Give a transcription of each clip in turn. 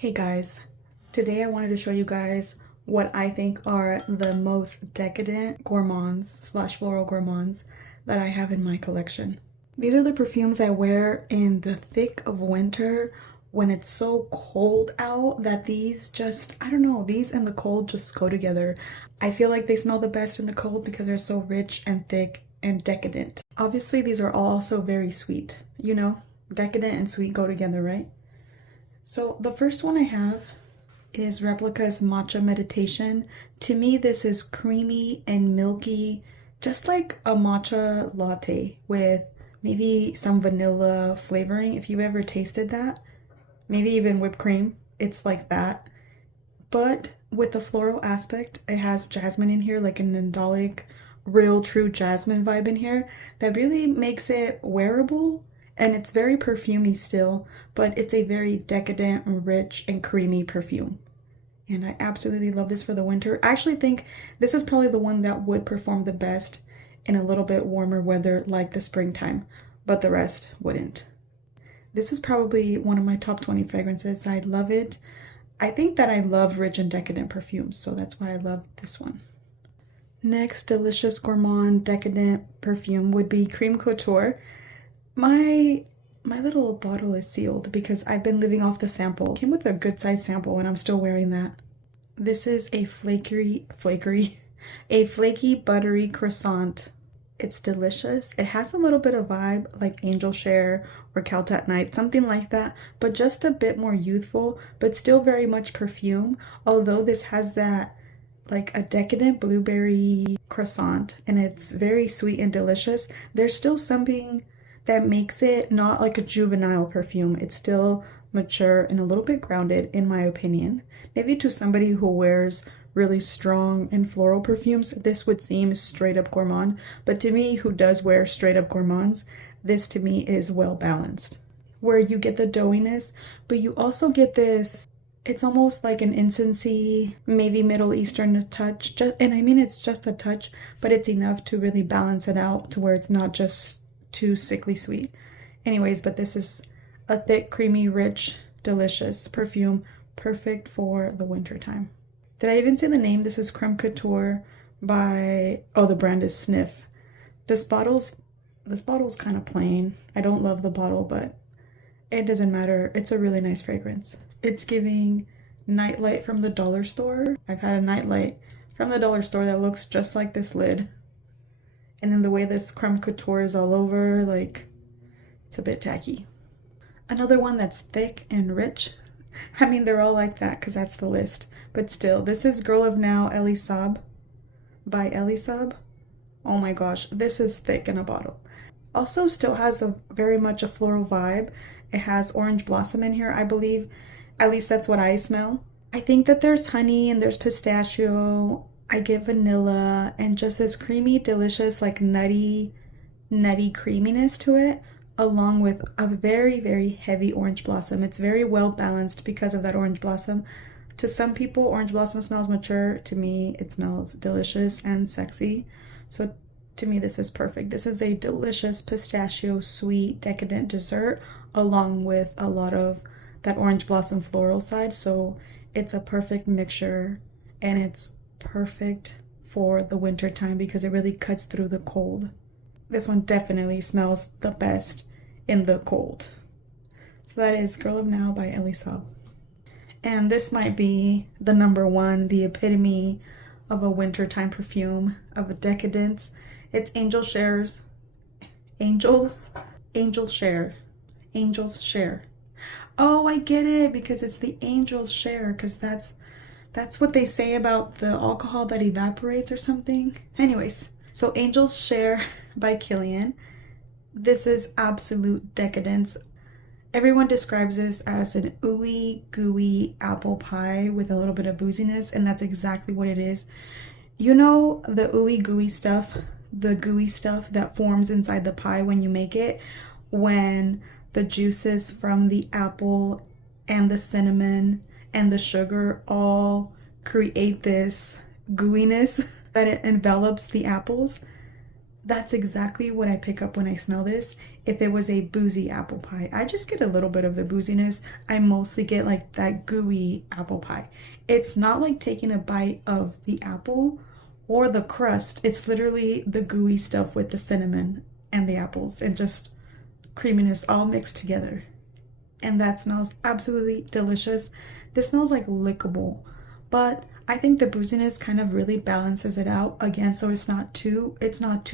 Hey guys, today I wanted to show you guys what I think are the most decadent gourmands slash floral gourmands that I have in my collection. These are the perfumes I wear in the thick of winter when it's so cold out that these just, I don't know, these and the cold just go together. I feel like they smell the best in the cold because they're so rich and thick and decadent. Obviously, these are also very sweet. You know, decadent and sweet go together, right? So the first one I have is Replica's Matcha Meditation. To me, this is creamy and milky, just like a matcha latte with maybe some vanilla flavoring. If you've ever tasted that, maybe even whipped cream, it's like that. But with the floral aspect, it has jasmine in here, like an andalic, real true jasmine vibe in here that really makes it wearable. And it's very perfumey still, but it's a very decadent, rich, and creamy perfume. And I absolutely love this for the winter. I actually think this is probably the one that would perform the best in a little bit warmer weather like the springtime, but the rest wouldn't. This is probably one of my top 20 fragrances. I love it. I think that I love rich and decadent perfumes, so that's why I love this one. Next delicious gourmand decadent perfume would be Creme Couture. My little bottle is sealed because I've been living off the sample. It came with a good size sample and I'm still wearing that. This is a flaky buttery croissant. It's delicious. It has a little bit of vibe like Angel Share or Celt at Night, something like that, but just a bit more youthful, but still very much perfume. Although this has that like a decadent blueberry croissant and it's very sweet and delicious, there's still something that makes it not like a juvenile perfume. It's still mature and a little bit grounded, in my opinion. Maybe to somebody who wears really strong and floral perfumes, this would seem straight up gourmand. But to me, who does wear straight up gourmands, this to me is well balanced. Where you get the doughiness, but you also get this, it's almost like an incensey, maybe Middle Eastern touch. And I mean, it's just a touch, but it's enough to really balance it out to where it's not just too sickly sweet. Anyways, but this is a thick, creamy, rich, delicious perfume, perfect for the winter time. Did I even say the name? This is Creme Couture by, oh, the brand is Sniff. This bottle's kind of plain. I don't love the bottle, but it doesn't matter. It's a really nice fragrance. It's giving nightlight from the dollar store. I've had a nightlight from the dollar store that looks just like this lid. And then the way this Creme Couture is all over, like, it's a bit tacky. Another one that's thick and rich. I mean, they're all like that because that's the list. But still, this is Girl of Now Elie Saab by Elie Saab. Oh my gosh, this is thick in a bottle. Also still has a very much a floral vibe. It has orange blossom in here, I believe. At least that's what I smell. I think that there's honey and there's pistachio. I get vanilla and just this creamy, delicious, like nutty creaminess to it, along with a very, very heavy orange blossom. It's very well balanced because of that orange blossom. To some people, orange blossom smells mature. To me, it smells delicious and sexy. So to me, this is perfect. This is a delicious pistachio, sweet, decadent dessert, along with a lot of that orange blossom floral side. So it's a perfect mixture and it's perfect for the winter time because it really cuts through the cold. This one definitely smells the best in the cold. So that is Girl of Now by Elie Saab. And this might be the number one, the epitome of a wintertime perfume, of a decadence. It's Angel Share. Oh, I get it, because it's the Angel's Share, because that's what they say about the alcohol that evaporates or something. Anyways, so Angel's Share by Kilian. This is absolute decadence. Everyone describes this as an ooey gooey apple pie with a little bit of booziness, and that's exactly what it is. You know the ooey gooey stuff, the gooey stuff that forms inside the pie when you make it, when the juices from the apple and the cinnamon and the sugar all create this gooiness that it envelops the apples. That's exactly what I pick up when I smell this. If it was a boozy apple pie, I just get a little bit of the booziness. I mostly get like that gooey apple pie. It's not like taking a bite of the apple or the crust. It's literally the gooey stuff with the cinnamon and the apples and just creaminess all mixed together. And that smells absolutely delicious. This smells like lickable, but I think the booziness kind of really balances it out again, so it's not too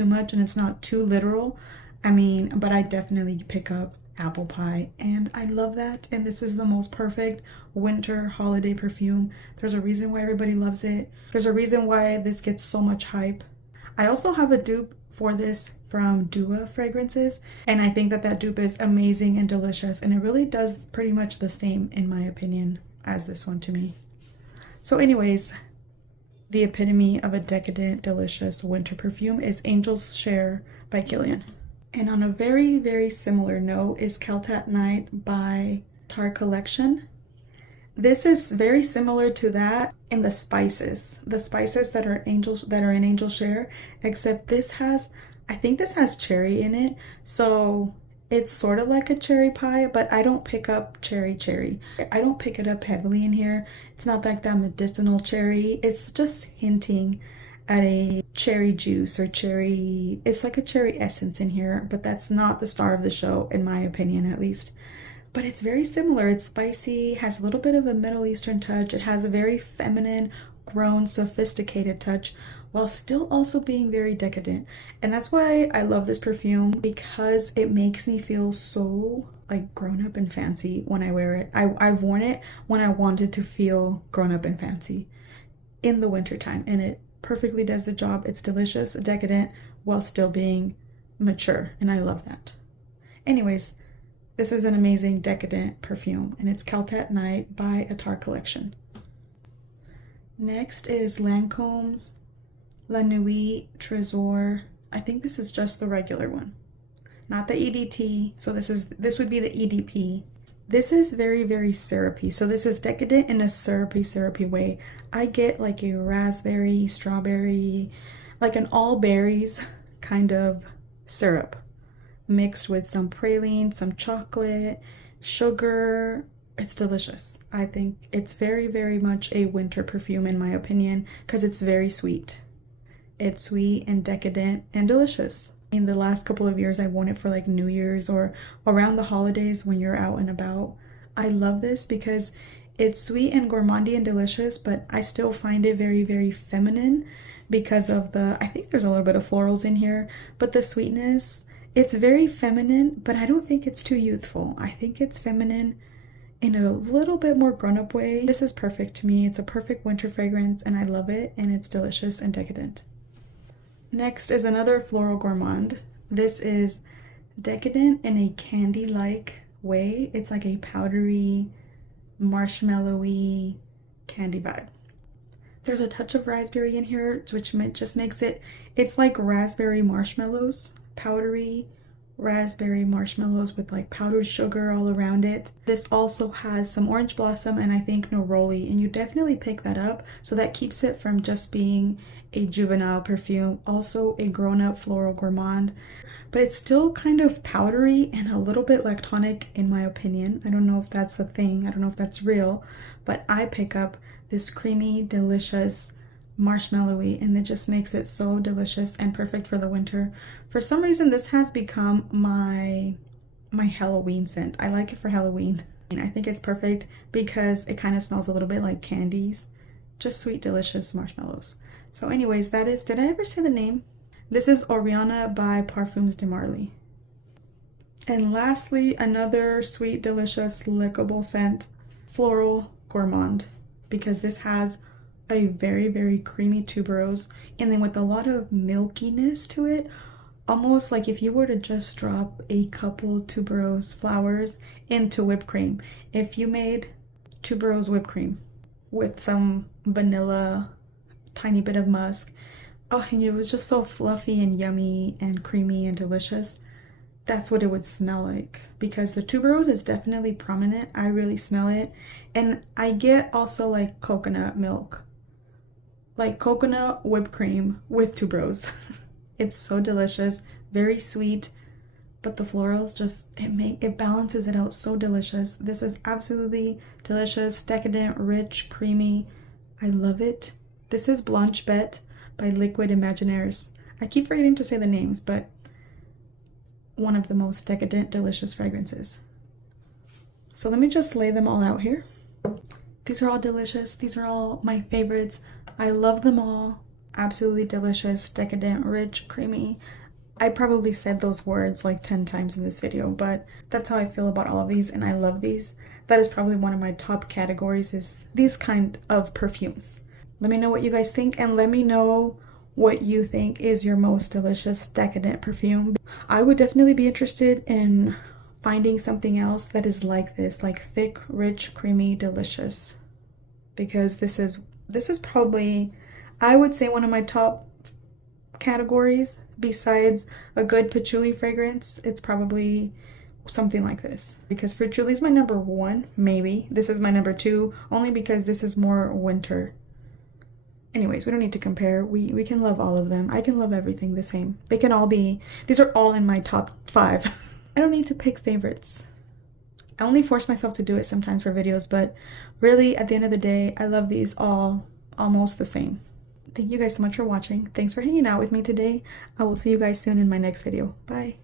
much and it's not too literal. I mean, but I definitely pick up apple pie and I love that. And this is the most perfect winter holiday perfume. There's a reason why everybody loves it. There's a reason why this gets so much hype. I also have a dupe for this from Dua Fragrances, and I think that that dupe is amazing and delicious, and it really does pretty much the same in my opinion as this one to me. So anyways, the epitome of a decadent, delicious winter perfume is Angel's Share by Kilian. And on a very, very similar note is Kelt at Night by Tarte Collection. This is very similar to that in the spices that are in Angel's Share, except this has, I think this has cherry in it. So it's sort of like a cherry pie, but I don't pick up cherry. I don't pick it up heavily in here. It's not like that medicinal cherry. It's just hinting at a cherry juice or cherry. It's like a cherry essence in here, but that's not the star of the show, in my opinion at least. But it's very similar. It's spicy, has a little bit of a Middle Eastern touch. It has a very feminine, grown, sophisticated touch, while still also being very decadent. And that's why I love this perfume, because it makes me feel so like grown up and fancy when I wear it. I've worn it when I wanted to feel grown up and fancy in the wintertime, and it perfectly does the job. It's delicious, decadent, while still being mature, and I love that. Anyways, this is an amazing decadent perfume, and it's Kelt at Night by Tarte Collection. Next is Lancome's La Nuit Trésor. I think this is just the regular one, not the EDT. So this would be the EDP. This is very, very syrupy. So this is decadent in a syrupy way. I get like a raspberry, strawberry, like an all berries kind of syrup mixed with some praline, some chocolate, sugar. It's delicious. I think it's very, very much a winter perfume in my opinion, because it's very sweet. It's sweet and decadent and delicious. In the last couple of years, I've worn it for like New Year's or around the holidays when you're out and about. I love this because it's sweet and gourmandy and delicious, but I still find it very, very feminine because of I think there's a little bit of florals in here, but the sweetness, it's very feminine, but I don't think it's too youthful. I think it's feminine in a little bit more grown-up way. This is perfect to me. It's a perfect winter fragrance and I love it, and it's delicious and decadent. Next is another floral gourmand. This is decadent in a candy-like way. It's like a powdery, marshmallowy candy vibe. There's a touch of raspberry in here, which just makes it's like raspberry marshmallows, powdery raspberry marshmallows with like powdered sugar all around it. This also has some orange blossom and I think neroli, and you definitely pick that up, so that keeps it from just being a juvenile perfume, also a grown-up floral gourmand, but it's still kind of powdery and a little bit lactonic in my opinion. I don't know if that's a thing, I don't know if that's real, but I pick up this creamy, delicious, marshmallowy, and it just makes it so delicious and perfect for the winter. For some reason, this has become my Halloween scent. I like it for Halloween. I think it's perfect because it kind of smells a little bit like candies, just sweet, delicious marshmallows. So anyways, that is, did I ever say the name? This is Oriana by Parfums de Marly. And lastly, another sweet, delicious, lickable scent, floral gourmand, because this has a very, very creamy tuberose, and then with a lot of milkiness to it, almost like if you were to just drop a couple tuberose flowers into whipped cream. If you made tuberose whipped cream with some vanilla, tiny bit of musk, oh, and it was just so fluffy and yummy and creamy and delicious. That's what it would smell like, because the tuberose is definitely prominent. I really smell it, and I get also like coconut milk, like coconut whipped cream with tuberose. It's so delicious, very sweet, but the florals just, it balances it out so delicious. This is absolutely delicious, decadent, rich, creamy. I love it. This is Blanche Bête by Liquid Imaginaires. I keep forgetting to say the names, but one of the most decadent, delicious fragrances. So let me just lay them all out here. These are all delicious. These are all my favorites. I love them all. Absolutely delicious, decadent, rich, creamy. I probably said those words like 10 times in this video, but that's how I feel about all of these, and I love these. That is probably one of my top categories, is these kind of perfumes. Let me know what you guys think, and let me know what you think is your most delicious, decadent perfume. I would definitely be interested in finding something else that is like this, like thick, rich, creamy, delicious. Because this is probably, I would say, one of my top categories. Besides a good patchouli fragrance, it's probably something like this. Because patchouli is my number one, maybe. This is my number two, only because this is more winter. Anyways, we don't need to compare. We can love all of them. I can love everything the same. They can all be, these are all in my top 5. I don't need to pick favorites. I only force myself to do it sometimes for videos, but really at the end of the day, I love these all almost the same. Thank you guys so much for watching. Thanks for hanging out with me today. I will see you guys soon in my next video. Bye.